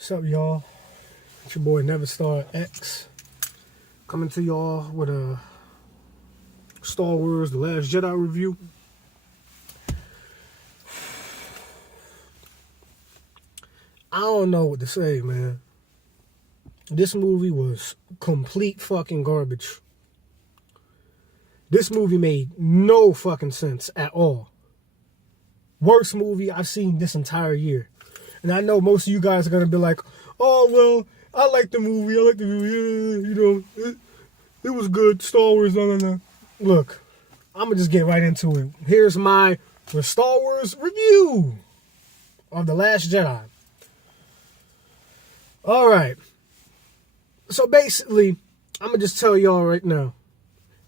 What's up, y'all? It's your boy Neverstar-X coming to y'all with a Star Wars The Last Jedi review. I don't know what to say, man. This movie was complete fucking garbage. This movie made no fucking sense at all. Worst movie I've seen this entire year. And I know most of you guys are going to be like, oh, well, I like the movie. It was good. Star Wars, Look, I'm going to just get right into it. Here's my Star Wars review of The Last Jedi. All right. So basically, I'm going to just tell y'all right now.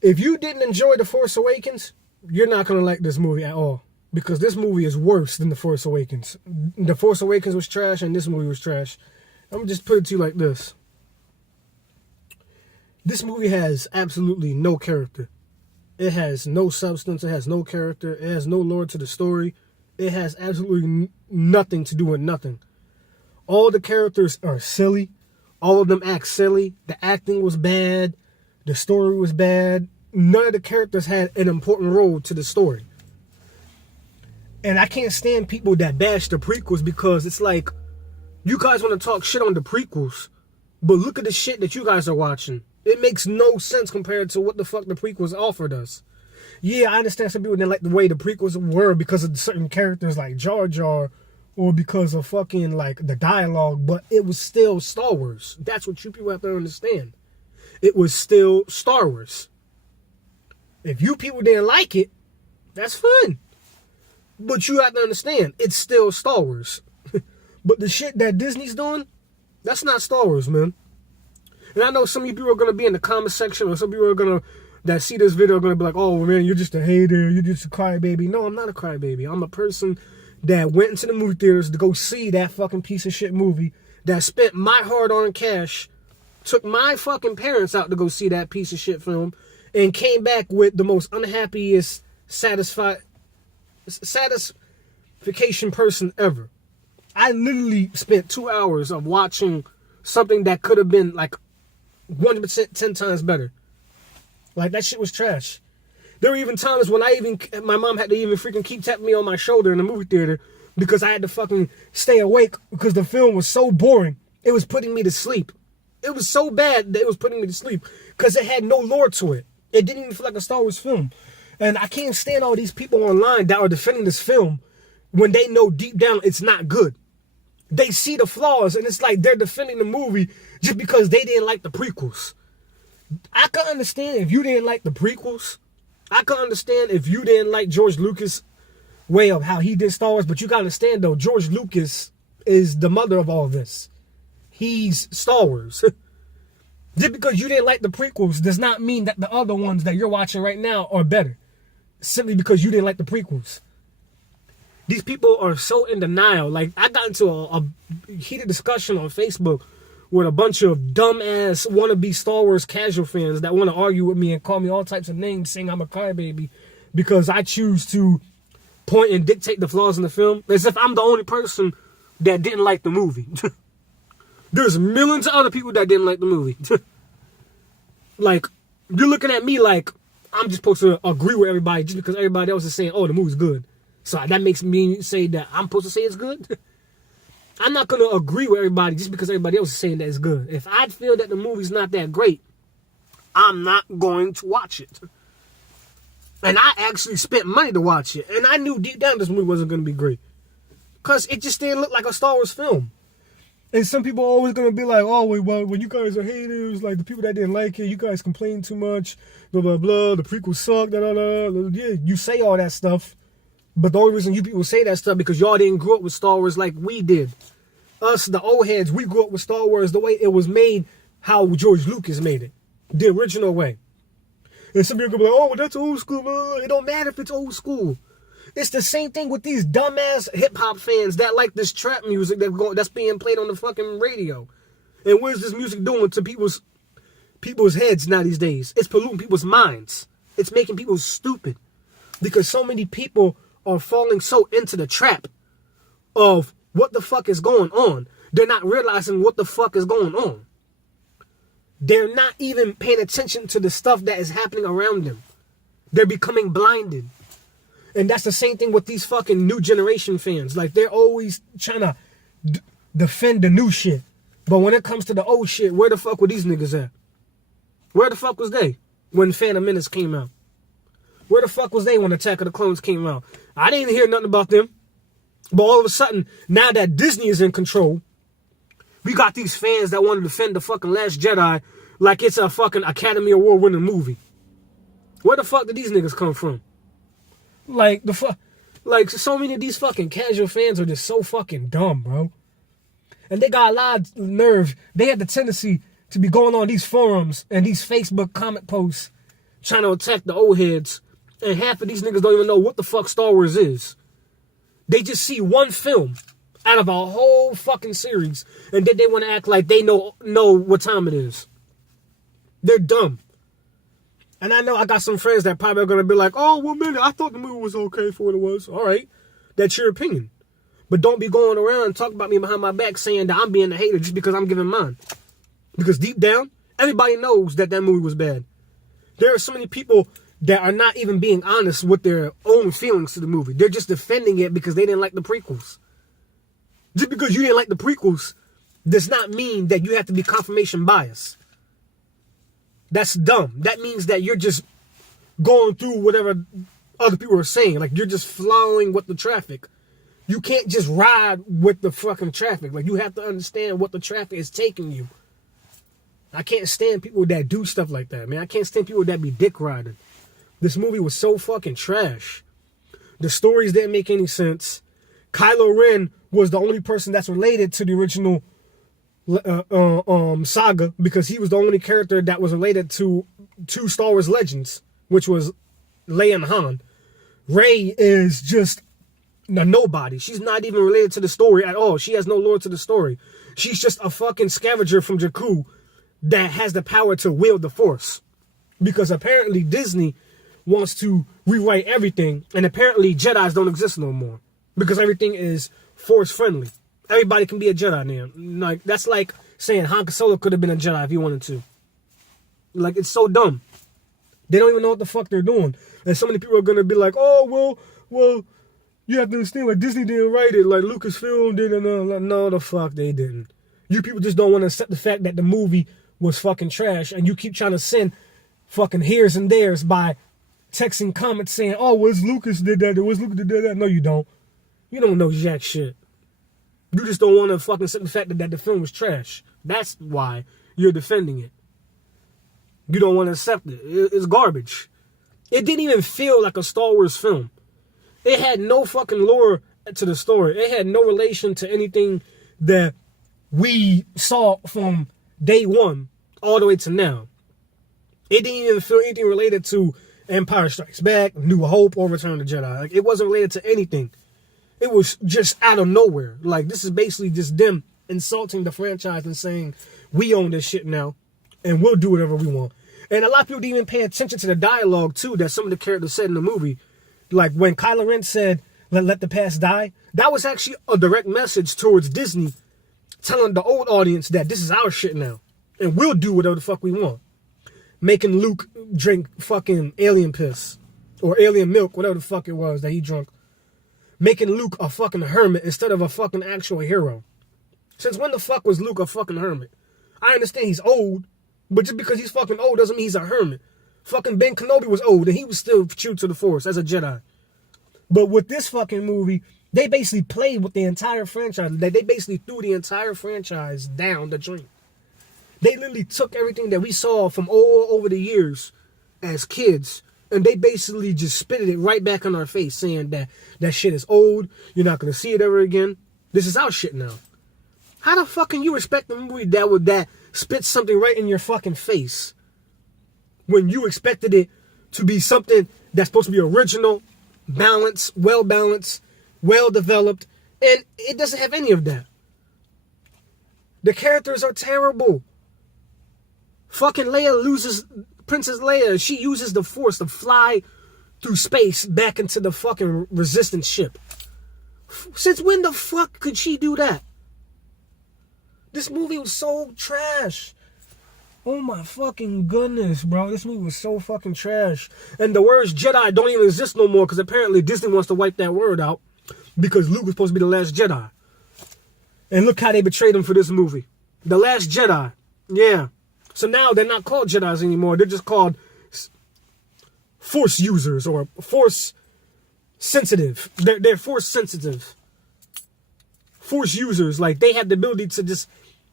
If you didn't enjoy The Force Awakens, you're not going to like this movie at all. Because this movie is worse than The Force Awakens. The Force Awakens was trash and this movie was trash. I'm going to just put it to you like this. This movie has absolutely no character. It has no substance. It has no character. It has no lore to the story. It has absolutely nothing to do with nothing. All the characters are silly. All of them act silly. The acting was bad. The story was bad. None of the characters had an important role to the story. And I can't stand people that bash the prequels because it's like, you guys want to talk shit on the prequels, but look at the shit that you guys are watching. It makes no sense compared to what the fuck the prequels offered us. Yeah, I understand some people didn't like the way the prequels were because of certain characters like Jar Jar or because of fucking like the dialogue, but it was still Star Wars. That's what you people have to understand. It was still Star Wars. If you people didn't like it, that's fine. But you have to understand, it's still Star Wars. But the shit that Disney's doing, that's not Star Wars, man. And I know some of you people are going to be in the comment section, or some people are going to, that see this video are going to be like, oh, man, you're just a hater, you're just a crybaby. No, I'm not a crybaby. I'm a person that went into the movie theaters to go see that fucking piece of shit movie, that spent my hard-earned cash, took my fucking parents out to go see that piece of shit film, and came back with the most unhappiest, satisfaction person ever. I literally spent 2 hours of watching something that could have been like 100% 10 times better. Like, that shit was trash. There were even times when my mom had to even freaking keep tapping me on my shoulder in the movie theater because I had to fucking stay awake because the film was so boring. It was putting me to sleep. It was so bad that it was putting me to sleep because it had no lore to it. It didn't even feel like a Star Wars film. And I can't stand all these people online that are defending this film when they know deep down it's not good. They see the flaws, and it's like they're defending the movie just because they didn't like the prequels. I can understand if you didn't like the prequels. I can understand if you didn't like George Lucas' way of how he did Star Wars. But you got to understand, though, George Lucas is the mother of all this. He's Star Wars. Just because you didn't like the prequels does not mean that the other ones that you're watching right now are better. Simply because you didn't like the prequels. These people are so in denial. Like, I got into a heated discussion on Facebook with a bunch of dumbass wannabe Star Wars casual fans that want to argue with me and call me all types of names saying I'm a crybaby because I choose to point and dictate the flaws in the film, as if I'm the only person that didn't like the movie. There's millions of other people that didn't like the movie. Like, you're looking at me like I'm just supposed to agree with everybody just because everybody else is saying, oh, the movie's good. So that makes me say that I'm supposed to say it's good? I'm not going to agree with everybody just because everybody else is saying that it's good. If I feel that the movie's not that great, I'm not going to watch it. And I actually spent money to watch it. And I knew deep down this movie wasn't going to be great. Because it just didn't look like a Star Wars film. And some people are always going to be like, oh, well, when you guys are haters, like the people that didn't like it, you guys complain too much, blah, blah, blah, the prequels suck, da, da, da. Yeah, you say all that stuff. But the only reason you people say that stuff because y'all didn't grow up with Star Wars like we did. Us, the old heads, we grew up with Star Wars the way it was made, how George Lucas made it. The original way. And some people go like, oh, well, that's old school. It don't matter if it's old school. It's the same thing with these dumbass hip-hop fans that like this trap music that's being played on the fucking radio. And what is this music doing to people's heads now these days? It's polluting people's minds. It's making people stupid. Because so many people are falling so into the trap of what the fuck is going on. They're not realizing what the fuck is going on. They're not even paying attention to the stuff that is happening around them. They're becoming blinded. And that's the same thing with these fucking new generation fans. Like, they're always trying to defend the new shit. But when it comes to the old shit, where the fuck were these niggas at? Where the fuck was they when Phantom Menace came out? Where the fuck was they when Attack of the Clones came out? I didn't hear nothing about them. But all of a sudden, now that Disney is in control, we got these fans that want to defend the fucking Last Jedi like it's a fucking Academy Award winning movie. Where the fuck did these niggas come from? Like, so many of these fucking casual fans are just so fucking dumb, bro. And they got a lot of nerve. They have the tendency to be going on these forums and these Facebook comment posts trying to attack the old heads. And half of these niggas don't even know what the fuck Star Wars is. They just see one film out of a whole fucking series, and then they want to act like they know what time it is. They're dumb. And I know I got some friends that probably are going to be like, oh, well, man, I thought the movie was okay for what it was. All right, that's your opinion. But don't be going around and talking about me behind my back saying that I'm being a hater just because I'm giving mine. Because deep down, everybody knows that movie was bad. There are so many people that are not even being honest with their own feelings to the movie. They're just defending it because they didn't like the prequels. Just because you didn't like the prequels does not mean that you have to be confirmation bias. That's dumb. That means that you're just going through whatever other people are saying. Like, you're just flowing with the traffic. You can't just ride with the fucking traffic. Like, you have to understand what the traffic is taking you. I can't stand people that do stuff like that, man. I can't stand people that be dick riding. This movie was so fucking trash. The stories didn't make any sense. Kylo Ren was the only person that's related to the original saga, because he was the only character that was related to two Star Wars legends, which was Leia and Han. Rey is just a nobody. She's not even related to the story at all. She has no lore to the story. She's just a fucking scavenger from Jakku that has the power to wield the Force. Because apparently Disney wants to rewrite everything, and apparently Jedis don't exist no more because everything is Force friendly. Everybody can be a Jedi now. Like, that's like saying Han Solo could have been a Jedi if he wanted to. Like, it's so dumb. They don't even know what the fuck they're doing. And so many people are gonna be like, oh, well, you have to understand, like, Disney didn't write it, like Lucasfilm didn't. No, the fuck they didn't. You people just don't want to accept the fact that the movie was fucking trash, and you keep trying to send fucking heres and theres by texting comments saying, oh, was Lucas did that, or was Lucas did that. No, you don't. You don't know jack shit. You just don't want to fucking accept the fact that the film was trash. That's why you're defending it. You don't want to accept it. It's garbage. It didn't even feel like a Star Wars film. It had no fucking lore to the story. It had no relation to anything that we saw from day one all the way to now. It didn't even feel anything related to Empire Strikes Back, New Hope, or Return of the Jedi. Like, it wasn't related to anything. It was just out of nowhere. Like, this is basically just them insulting the franchise and saying, we own this shit now, and we'll do whatever we want. And a lot of people didn't even pay attention to the dialogue, too, that some of the characters said in the movie. Like, when Kylo Ren said, let the past die, that was actually a direct message towards Disney, telling the old audience that this is our shit now, and we'll do whatever the fuck we want. Making Luke drink fucking alien piss, or alien milk, whatever the fuck it was that he drunk. Making Luke a fucking hermit instead of a fucking actual hero. Since when the fuck was Luke a fucking hermit? I understand he's old, but just because he's fucking old doesn't mean he's a hermit. Fucking Ben Kenobi was old and he was still true to the Force as a Jedi. But with this fucking movie, they basically played with the entire franchise. They basically threw the entire franchise down the drain. They literally took everything that we saw from all over the years as kids, and they basically just spitted it right back in our face, saying that shit is old, you're not going to see it ever again. This is our shit now. How the fuck can you respect a movie that spits something right in your fucking face when you expected it to be something that's supposed to be original, balanced, well-developed, and it doesn't have any of that. The characters are terrible. Fucking Leia loses... Princess Leia, she uses the Force to fly through space back into the fucking Resistance ship. Since when the fuck could she do that? This movie was so trash. Oh my fucking goodness, bro. This movie was so fucking trash. And the words Jedi don't even exist no more because apparently Disney wants to wipe that word out because Luke was supposed to be the last Jedi. And look how they betrayed him for this movie. The Last Jedi. Yeah. So now they're not called Jedis anymore. They're just called Force users or Force sensitive. They're Force sensitive. Force users. Like, they have the ability to just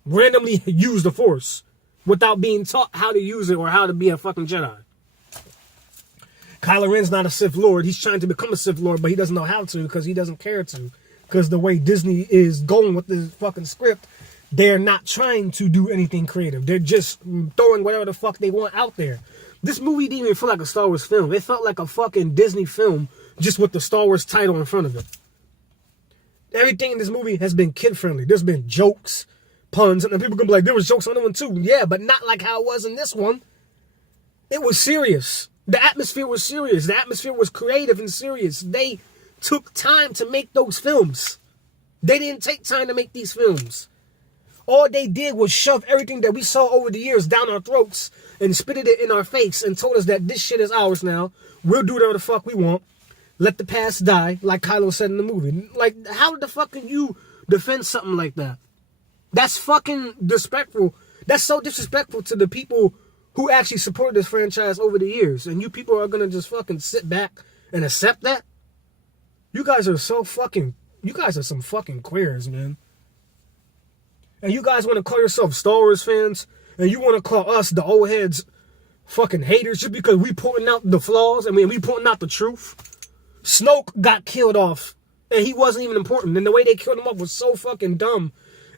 randomly use the Force without being taught how to use it or how to be a fucking Jedi. Kylo Ren's not a Sith Lord. He's trying to become a Sith Lord, but he doesn't know how to because he doesn't care to. Because the way Disney is going with this fucking script, they're not trying to do anything creative. They're just throwing whatever the fuck they want out there. This movie didn't even feel like a Star Wars film. It felt like a fucking Disney film just with the Star Wars title in front of it. Everything in this movie has been kid-friendly. There's been jokes, puns, and people gonna be like, there was jokes on that one too. Yeah, but not like how it was in this one. It was serious. The atmosphere was serious. The atmosphere was creative and serious. They took time to make those films. They didn't take time to make these films. All they did was shove everything that we saw over the years down our throats and spitted it in our face and told us that this shit is ours now. We'll do whatever the fuck we want. Let the past die, like Kylo said in the movie. Like, how the fuck can you defend something like that? That's fucking disrespectful. That's so disrespectful to the people who actually supported this franchise over the years. And you people are gonna just fucking sit back and accept that? You guys are so fucking... You guys are some fucking queers, man. And you guys want to call yourself Star Wars fans, and you want to call us, the old heads, fucking haters just because we pointing out the flaws. I mean, we pointing out the truth. Snoke got killed off, and he wasn't even important. And the way they killed him off was so fucking dumb.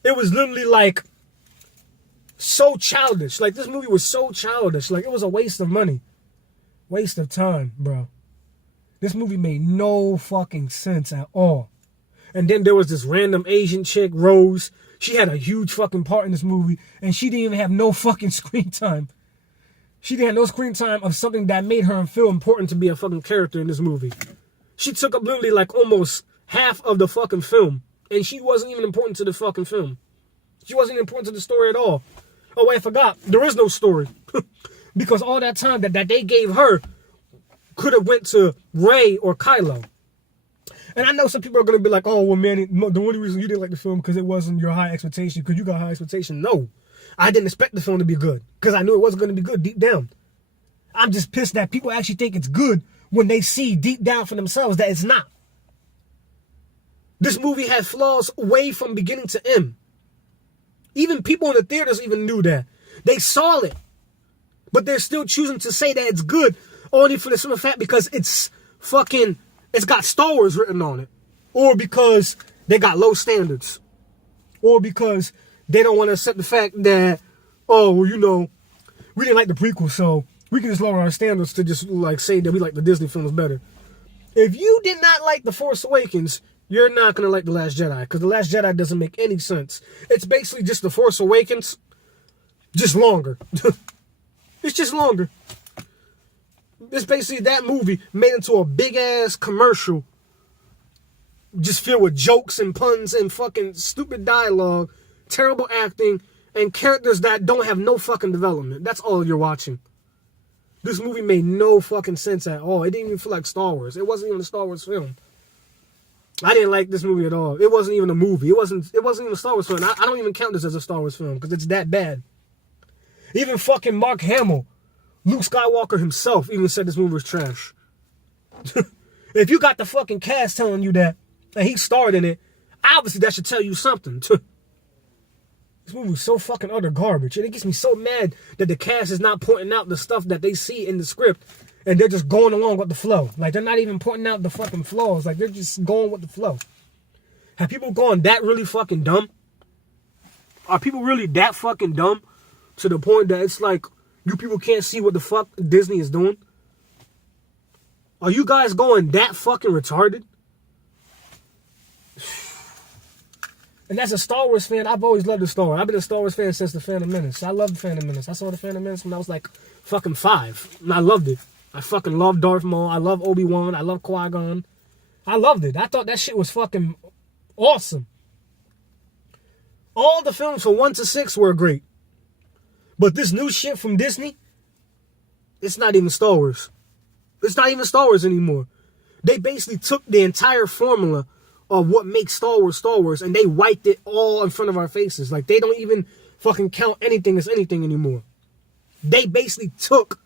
It was literally like so childish. Like, this movie was so childish. Like, it was a waste of money. Waste of time, bro. This movie made no fucking sense at all. And then there was this random Asian chick, Rose. She had a huge fucking part in this movie, and she didn't even have no fucking screen time. She didn't have no screen time of something that made her feel important to be a fucking character in this movie. She took up literally like almost half of the fucking film, and she wasn't even important to the fucking film. She wasn't even important to the story at all. Oh, wait, I forgot. There is no story. Because all that time that they gave her could have went to Rey or Kylo. And I know some people are going to be like, oh, well, man, the only reason you didn't like the film because it wasn't your high expectation, because you got high expectation. No, I didn't expect the film to be good because I knew it wasn't going to be good deep down. I'm just pissed that people actually think it's good when they see deep down for themselves that it's not. This movie had flaws way from beginning to end. Even people in the theaters even knew that. They saw it. But they're still choosing to say that it's good only for the simple fact because it's fucking... It's got Star Wars written on it. Or because they got low standards. Or because they don't want to accept the fact that, oh, well, you know, we didn't like the prequel, so we can just lower our standards to just, like, say that we like the Disney films better. If you did not like The Force Awakens, you're not going to like The Last Jedi. Because The Last Jedi doesn't make any sense. It's basically just The Force Awakens, just longer. It's just longer. It's basically that movie made into a big-ass commercial just filled with jokes and puns and fucking stupid dialogue, terrible acting, and characters that don't have no fucking development. That's all you're watching. This movie made no fucking sense at all. It didn't even feel like Star Wars. It wasn't even a Star Wars film. I didn't like this movie at all. It wasn't even a movie. It wasn't even a Star Wars film. I don't even count this as a Star Wars film because it's that bad. Even fucking Mark Hamill, Luke Skywalker himself, even said this movie was trash. If you got the fucking cast telling you that, and he starred in it, obviously that should tell you something. This movie was so fucking utter garbage. And it gets me so mad that the cast is not pointing out the stuff that they see in the script, and they're just going along with the flow. Like, they're not even pointing out the fucking flaws. Like, they're just going with the flow. Have people gone that really fucking dumb? Are people really that fucking dumb to the point that it's like, you people can't see what the fuck Disney is doing? Are you guys going that fucking retarded? And as a Star Wars fan, I've always loved the Star Wars. I've been a Star Wars fan since The Phantom Menace. I love The Phantom Menace. I saw The Phantom Menace when I was like fucking 5. And I loved it. I fucking love Darth Maul. I love Obi-Wan. I love Qui-Gon. I loved it. I thought that shit was fucking awesome. All the films from 1 to 6 were great. But this new shit from Disney, it's not even Star Wars. It's not even Star Wars anymore. They basically took the entire formula of what makes Star Wars, and they wiped it all in front of our faces. Like, they don't even fucking count anything as anything anymore. They basically took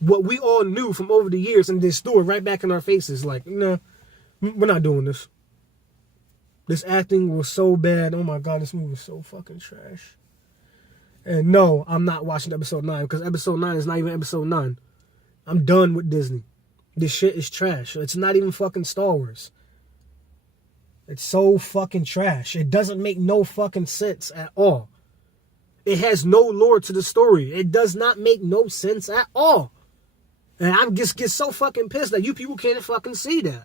what we all knew from over the years and just threw it right back in our faces. Like, no, we're not doing this. This acting was so bad. Oh my God, this movie was so fucking trash. And no, I'm not watching episode 9 because episode 9 is not even episode 9. I'm done with Disney. This shit is trash. It's not even fucking Star Wars. It's so fucking trash. It doesn't make no fucking sense at all. It has no lore to the story. It does not make no sense at all. And I just get so fucking pissed that you people can't fucking see that.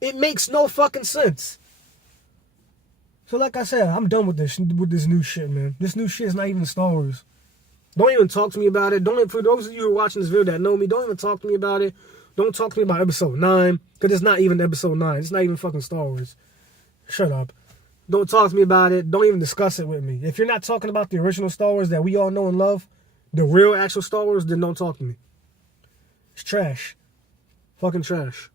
It makes no fucking sense. So like I said, I'm done with this new shit, man. This new shit is not even Star Wars. Don't even talk to me about it. For those of you who are watching this video that know me, don't even talk to me about it. Don't talk to me about episode 9, because it's not even episode 9. It's not even fucking Star Wars. Shut up. Don't talk to me about it. Don't even discuss it with me. If you're not talking about the original Star Wars that we all know and love, the real actual Star Wars, then don't talk to me. It's trash. Fucking trash.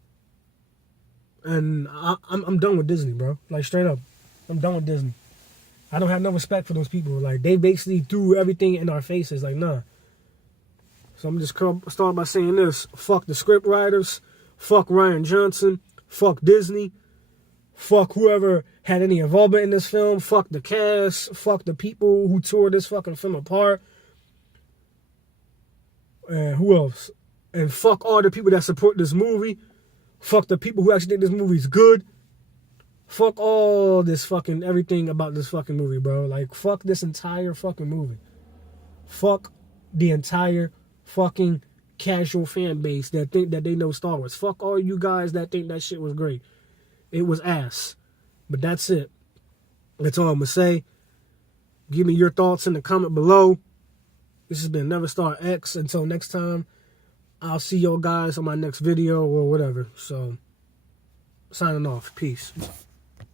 And I'm done with Disney, bro. Like, straight up. I'm done with Disney. I don't have no respect for those people. Like, they basically threw everything in our faces. Like, nah. So I'm just start by saying this. Fuck the script writers. Fuck Rian Johnson. Fuck Disney. Fuck whoever had any involvement in this film. Fuck the cast. Fuck the people who tore this fucking film apart. And who else? And fuck all the people that support this movie. Fuck the people who actually think this movie's good. Fuck all this fucking everything about this fucking movie, bro. Like, fuck this entire fucking movie. Fuck the entire fucking casual fan base that think that they know Star Wars. Fuck all you guys that think that shit was great. It was ass. But that's it. That's all I'm gonna say. Give me your thoughts in the comment below. This has been Neverstar-X. Until next time, I'll see y'all guys on my next video or whatever. So, signing off. Peace.